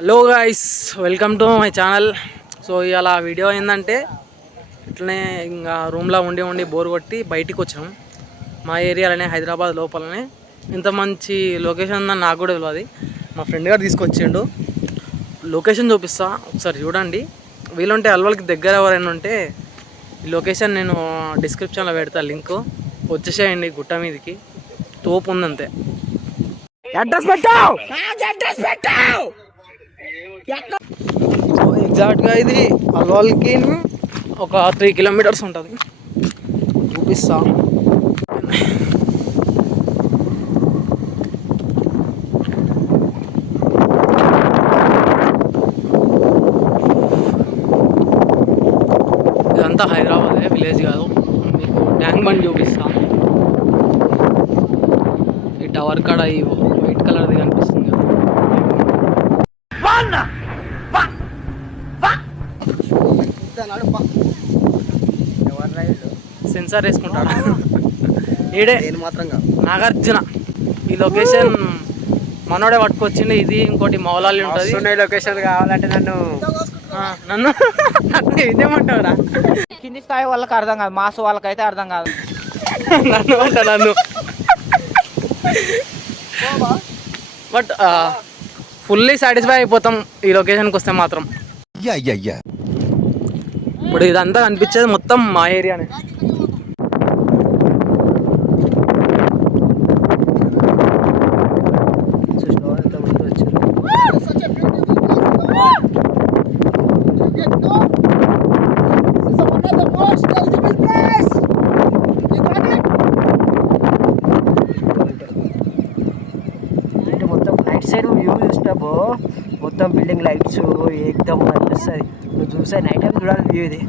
Hello guys, welcome to my channel. So ఇలా video ఏంటంటే ఇట్లనే ఇంకా రూమ్లో ఉండి బోర్ కొట్టి బయటికి వచ్చాం. మా ఏరియాలోనే హైదరాబాద్ లోపలనే ఇంత మంచి లొకేషన్ ఉందని నాకు కూడా తెలియదు. మా ఫ్రెండ్ గారు తీసుకొచ్చిండు. లొకేషన్ చూపిస్తా, ఒకసారి చూడండి. వీలుంటే అల్వాల్కి దగ్గర ఎవరైనా ఉంటే ఈ లొకేషన్ నేను డిస్క్రిప్షన్లో పెడతా, లింక్. వచ్చేసేయండి, గుట్ట మీదకి తోపు ఉందంతే. అడ్రస్ పెట్టావు. సో ఎగ్జాక్ట్గా ఇది అల్వాల్కి ఒక 3 కిలోమీటర్స్ ఉంటుంది. చూపిస్తా. ఇదంతా హైదరాబాదే, విలేజ్ కాదు. మీకు ట్యాంక్ బండ్ చూపిస్తా. ఈ టవర్ కాడ ఈ వైట్ కలర్ది కనిపిస్తుంది కదా, సెన్సార్ వేసుకుంటాడా ఈడే మాత్రం నాగార్జున. ఈ లొకేషన్ మనోడే పట్టుకొచ్చిండు. ఇది ఇంకోటి మౌలాలి ఉంటుంది. లొకేషన్ కావాలంటే నన్ను ఇదేమంటావురా? కింది స్థాయి వాళ్ళకి అర్థం కాదు, మాస్ వాళ్ళకైతే అర్థం కాదు. నన్ను బట్ ఫుల్లీ సాటిస్ఫై అయిపోతాం ఈ లొకేషన్కి వస్తే మాత్రం. ఇప్పుడు ఇదంతా కనిపించేది మొత్తం మా ఏరియానే. సైడ్ వ్యూ చూసినాబో మొత్తం బిల్డింగ్ లైట్స్ ఏకదమ్ అనిపిస్తుంది. నువ్వు చూసే నైట్ టైం చూడాలి వ్యూ ఇది.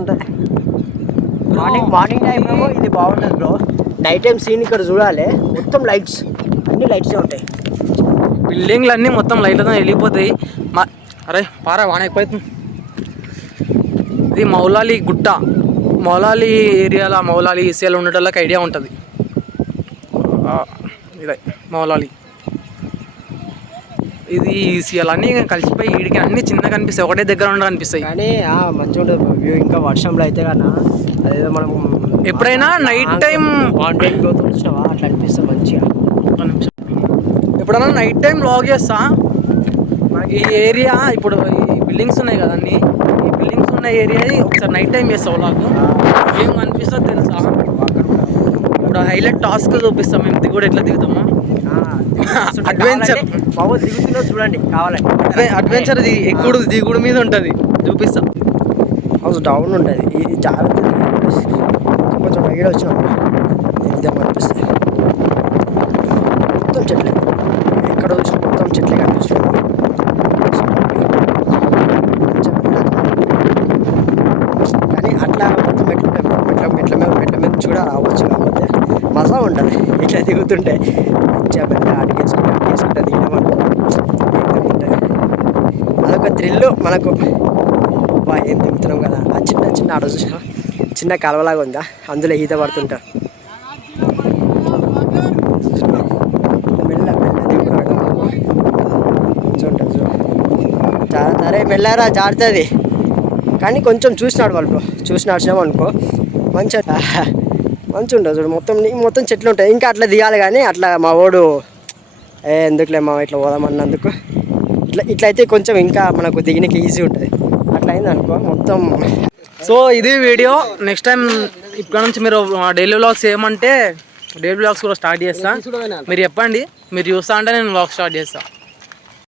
ఉంటుంది మార్నింగ్ టైం ఏమో ఇది బాగుంటుంది బ్రో. నైట్ టైం సీన్ ఇక్కడ చూడాలి, మొత్తం లైట్స్, అన్ని లైట్సే ఉంటాయి. బిల్డింగ్లు అన్నీ మొత్తం లైట్లతో వెళ్ళిపోతాయి. అరే పారా వాన ఎక్కువైతుంది. ఇది మౌలాలి గుట్ట. మౌలాలి ఏరియాలో, మౌలాలి ఈసీఎల్ ఉండేటోళ్ళకి ఐడియా ఉంటుంది. ఇదే మౌలాలి, ఇది ఈసీఎల్ అన్నీ కలిసిపోయి వీడికి అన్నీ చిన్నగా కనిపిస్తాయి, ఒకటే దగ్గర ఉండ కనిపిస్తాయి. కానీ మంచిగా ఉంటుంది వ్యూ. ఇంకా వర్షంలో అయితే కన్నా అదేదో మనం ఎప్పుడైనా నైట్ టైం వచ్చినావా అట్లా అనిపిస్తుంది మంచిగా. ఎప్పుడైనా నైట్ టైం లాగ్ చేస్తా. ఈ ఏరియా ఇప్పుడు ఈ బిల్డింగ్స్ ఉన్నాయి కదండి, ఈ బిల్డింగ్స్ ఉన్న ఏరియా ఒకసారి నైట్ టైం చేస్తావు లాగ్. ఏం కనిపిస్తుంది తెలుసా? ఇప్పుడు హైలైట్ టాస్క్ చూపిస్తాం మేము దిగుడు ఎట్లా దిగుతాము. అడ్వెంచర్ దిగుతుందో చూడండి కావాలంటే. అడ్వెంచర్ ఎక్కుడు దిగుడు మీద ఉంటుంది, చూపిస్తాం. హౌస్ డౌన్ ఉంటుంది. ఇది జాగ్రత్త, కొంచెం దగ్గర వచ్చినప్పుడు దిగుదాం అనిపిస్తుంది. మొత్తం చెట్లే, ఎక్కడ వచ్చిన మొత్తం చెట్లే కనిపిస్తుంది. కానీ అట్లా మొత్తం మెట్ల మీద చూడ రావచ్చు. కాకపోతే మజా ఉంటుంది ఇట్లా దిగుతుంటే. మంచిగా పెద్ద అడిగేసుకుంటే దిగడం ఉంటుంది. అదొక థ్రిల్ మనకు. ఏం దిగుతున్నాం కదా. ఆ చిన్న ఆడ చూసిన చిన్న కాలువలాగా ఉందా, అందులో ఈత పడుతుంటారు. మెల్ల దిగుతున్నాడు చూంటారు. అరే మెల్లరా జారుతుంది. కానీ కొంచెం చూసినాడు వాళ్ళు, చూసి నడిచినాం అనుకో మంచిగా ఉంటుంది చూడు. మొత్తం చెట్లు ఉంటాయి. ఇంకా అట్లా దిగాలి, కానీ అట్లా మా వాడు ఎందుకులే మా ఇట్లా పోదామన్నందుకు ఇట్లయితే కొంచెం ఇంకా మనకు దిగినకి ఈజీ ఉంటుంది. అట్లా అయింది అనుకో మొత్తం. సో ఇది వీడియో. నెక్స్ట్ టైం ఇక్కడ నుంచి మీరు డైలీ వ్లాగ్స్ ఏమంటే డైలీ వ్లాగ్స్ కూడా స్టార్ట్ చేస్తా. మీరు చెప్పండి, మీరు చూస్తా అంటే నేను వ్లాగ్ స్టార్ట్ చేస్తాను.